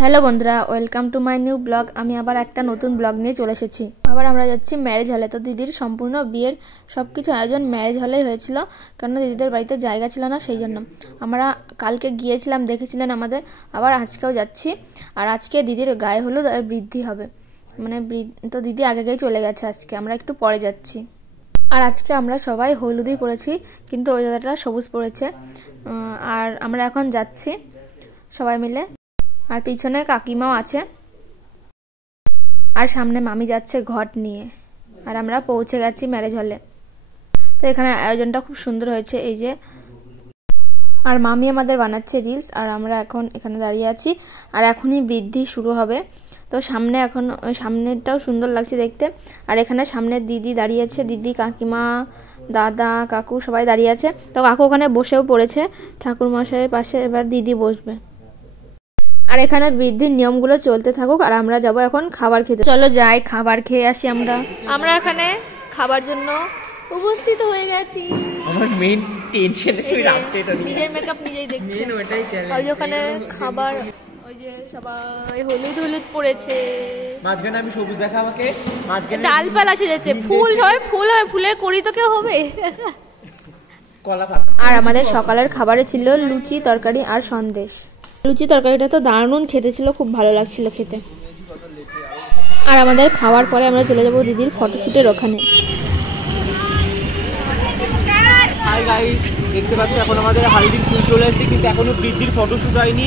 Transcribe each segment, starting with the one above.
Hello বন্ধুরা, welcome to my new blog. আমি আবার একটা নতুন ব্লগ নিয়ে চলে এসেছি। আবার আমরা যাচ্ছি ম্যারেজ হলে। তো দিদির সম্পূর্ণ বিয়ের সবকিছু আয়োজন ম্যারেজ হলেই হয়েছিল, কেননা দিদিদের বাড়িতে জায়গা ছিল না, সেই জন্য আমরা কালকে গিয়েছিলাম, দেখেছিলেন আমাদের। আবার আজকেও যাচ্ছি। আর আজকে দিদির গায়ে হলুদ আর বৃদ্ধি হবে, মানে তো দিদি আগেই চলে গেছে, আজকে আমরা একটু পরে যাচ্ছি। আর আজকে আমরা সবাই হলুদই পরেছি, কিন্তু ওই দাদাটা সবুজ পরেছে। আর আমরা এখন যাচ্ছি সবাই মিলে। আর পিছনে কাকিমাও আছে, আর সামনে মামি যাচ্ছে ঘট নিয়ে। আর আমরা পৌঁছে গেছি ম্যারেজ হলে। তো এখানে আয়োজনটা খুব সুন্দর হয়েছে, এই যে। আর মামি আমাদের বানাচ্ছে রিলস, আর আমরা এখন এখানে দাঁড়িয়ে আছি। আর এখনই বৃদ্ধি শুরু হবে। তো সামনে এখন সামনেরটাও সুন্দর লাগছে দেখতে। আর এখানে সামনে দিদি দাঁড়িয়ে আছে, দিদি, কাকিমা, দাদা, কাকু সবাই দাঁড়িয়ে আছে। তো কাকু ওখানে বসেও পড়েছে ঠাকুর মশাইয়ের পাশে, এবার দিদি বসবে। আর এখানে বৃদ্ধির নিয়মগুলো চলতে থাকুক, আর আমরা যাব এখন খাবার খেতে। চলো যাই, খাবার খেয়ে আসি। আমরা এখানে খাবার জন্য উপস্থিত হয়ে গেছি। আমার মেইন টেনশন তুই রাখতে এটা নিজের মেকআপ নিজেই দেখছি, মেইন ওটাই চ্যালেঞ্জ। আর ওখানে খাবার, ওই যে সবাই হলুদ হলুদ পড়েছে। মাঝখানে আমি সবুজ দেখা, আমাকে মাঝখানে ডালপালা সেজেছে, ফুল হয় ফুলের কড়ি তো কেউ হবে। কলা পাতা। আর আমাদের সকালের খাবারে ছিল লুচি, তরকারি আর সন্দেশ। লুচি তরকারিটা তো দারুণ খেতে ছিল, খুব ভালো লাগছিল খেতে। আর আমাদের খাওয়ার পরে আমরা চলে যাব দিদির ফটোশুটের ওখানে। হাই গাইস, দেখতে পাচ্ছ এখন আমাদের হালদির ফুল চলে এসেছে, কিন্তু এখনো বৃদ্ধির ফটোশুট হয়নি।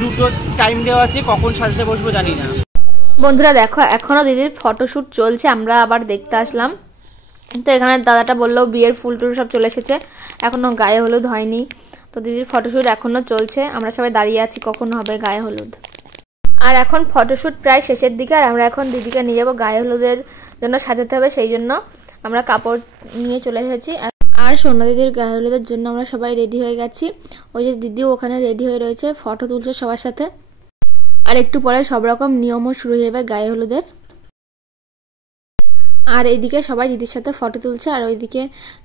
দুটো টাইম দেওয়া আছে, কখন সাজতে বসবো জানি না। বন্ধুরা দেখো, এখনো দিদির ফটোশুট চলছে, আমরা আবার দেখতে আসলাম। তো এখানে দাদাটা বললো বিয়ের ফুল টুল সব চলে এসেছে, এখনো গায়ে হলুদ হয়নি। তো দিদির ফটোশুট এখনো চলছে, আমরা সবাই দাঁড়িয়ে আছি কখন হবে গায়ে হলুদ। আর এখন ফটোশুট প্রায় শেষের দিকে, আর আমরা এখন দিদিকে নিয়ে যাবো গায়ে হলুদের জন্য সাজাতে হবে, সেই জন্য আমরা কাপড় নিয়ে চলে এসেছি। আর সোনা দিদির গায়ে হলুদের জন্য আমরা সবাই রেডি হয়ে গেছি। ওই যে দিদিও ওখানে রেডি হয়ে রয়েছে, ফটো তুলছে সবার সাথে। আর একটু পরে সব রকম নিয়মও শুরু হয়ে যাবে গায়ে হলুদের। আর এইদিকে সবাই দিদির সাথে ফটো তুলছে, আর ওইদিকে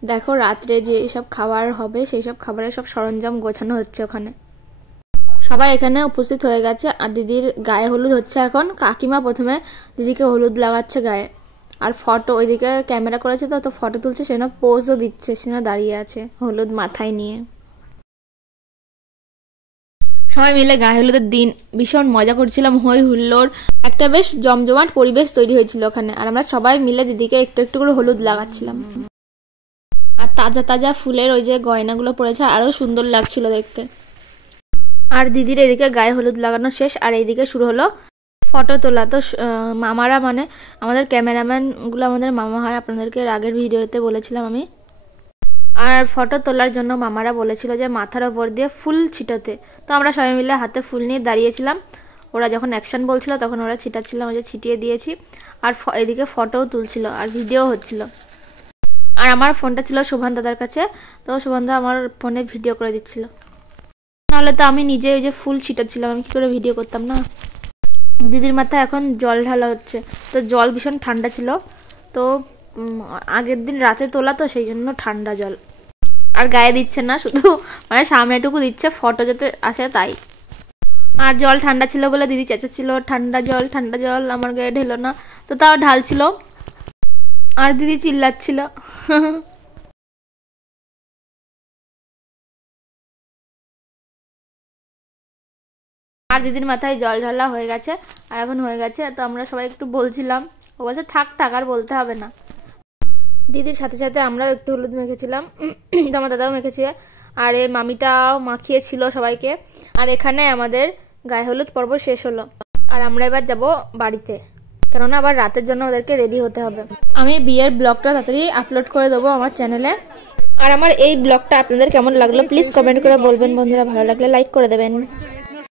দেখো রাত্রে যে সব খাবার হবে সেই সব খাবারের সব সরঞ্জাম গোছানো হচ্ছে ওখানে। সবাই এখানে উপস্থিত হয়ে গেছে, আর দিদির গায়ে হলুদ হচ্ছে এখন। কাকিমা প্রথমে দিদিকে হলুদ লাগাচ্ছে গায়ে, আর ফটো ওইদিকে ক্যামেরা করেছে, তো ফটো তুলছে, সেজন্য পোজও দিচ্ছে, সেজন্য দাঁড়িয়ে আছে হলুদ মাথায় নিয়ে। সবাই মিলে গায়ে হলুদের দিন ভীষণ মজা করছিলাম, হই হুল্লোড়, একটা বেশ জমজমাট পরিবেশ তৈরি হয়েছিল ওখানে। আর আমরা সবাই মিলে দিদিকে একটু একটু করে হলুদ লাগাচ্ছিলাম। আর তাজা তাজা ফুলের ওই যে গয়নাগুলো পড়েছে, আরো সুন্দর লাগছিল দেখতে। আর দিদির এদিকে গায়ে হলুদ লাগানো শেষ, আর এইদিকে শুরু হলো ফটো তোলা। তো মামারা, মানে আমাদের ক্যামেরাম্যানগুলো আমাদের মামা হয়, আপনাদেরকে আগের ভিডিওতে বলেছিলাম আমি। আর ফটো তোলার জন্য মামারা বলেছিল যে মাথার ওপর দিয়ে ফুল ছিটাতে। তো আমরা সবাই মিলে হাতে ফুল নিয়ে দাঁড়িয়েছিলাম, ওরা যখন অ্যাকশন বলছিল তখন ওরা ছিটাচ্ছিলাম, ওই যে ছিটিয়ে দিয়েছি। আর এদিকে ফটোও তুলছিল আর ভিডিও হচ্ছিল। আর আমার ফোনটা ছিল শোভান দাদার কাছে, তো শোভান দা আমার ফোনে ভিডিও করে দিচ্ছিল, নাহলে তো আমি নিজে ওই যে ফুল ছিটাচ্ছিলাম, আমি কি করে ভিডিও করতাম না। দিদির মাথায় এখন জল ঢালা হচ্ছে, তো জল ভীষণ ঠান্ডা ছিল, তো আগের দিন রাতে তোলা, তো সেই জন্য ঠান্ডা জল। আর গায়ে দিচ্ছে না, শুধু মানে সামনেটুকু দিচ্ছে ফটো যাতে আসে তাই। আর জল ঠান্ডা ছিল বলে দিদি চেঁচাচ্ছিল ঠান্ডা জল আমার গায়ে ঢেলো না, তো তাও ঢালছিল। আর দিদি চিল্লাচ্ছিল। আর দিদির মাথায় জল ঢালা হয়ে গেছে, আর এখন হয়ে গেছে। তো আমরা সবাই একটু বলছিলাম, ও বলছে থাক আর বলতে হবে না। দিদির সাথে সাথে আমরাও একটু হলুদ মেখেছিলাম, তো আমার দাদাও মেখেছে, আর এ মামিটাও মাখিয়েছিল সবাইকে। আর এখানে আমাদের গায়ে হলুদ পর্ব শেষ হলো, আর আমরা এবার যাব বাড়িতে, কেননা আবার রাতের জন্য ওদেরকে রেডি হতে হবে। আমি বিয়ের ব্লগটা তাড়াতাড়ি আপলোড করে দেবো আমার চ্যানেলে। আর আমার এই ব্লগটা আপনাদের কেমন লাগলো প্লিজ কমেন্ট করে বলবেন বন্ধুরা, ভালো লাগলে লাইক করে দেবেন।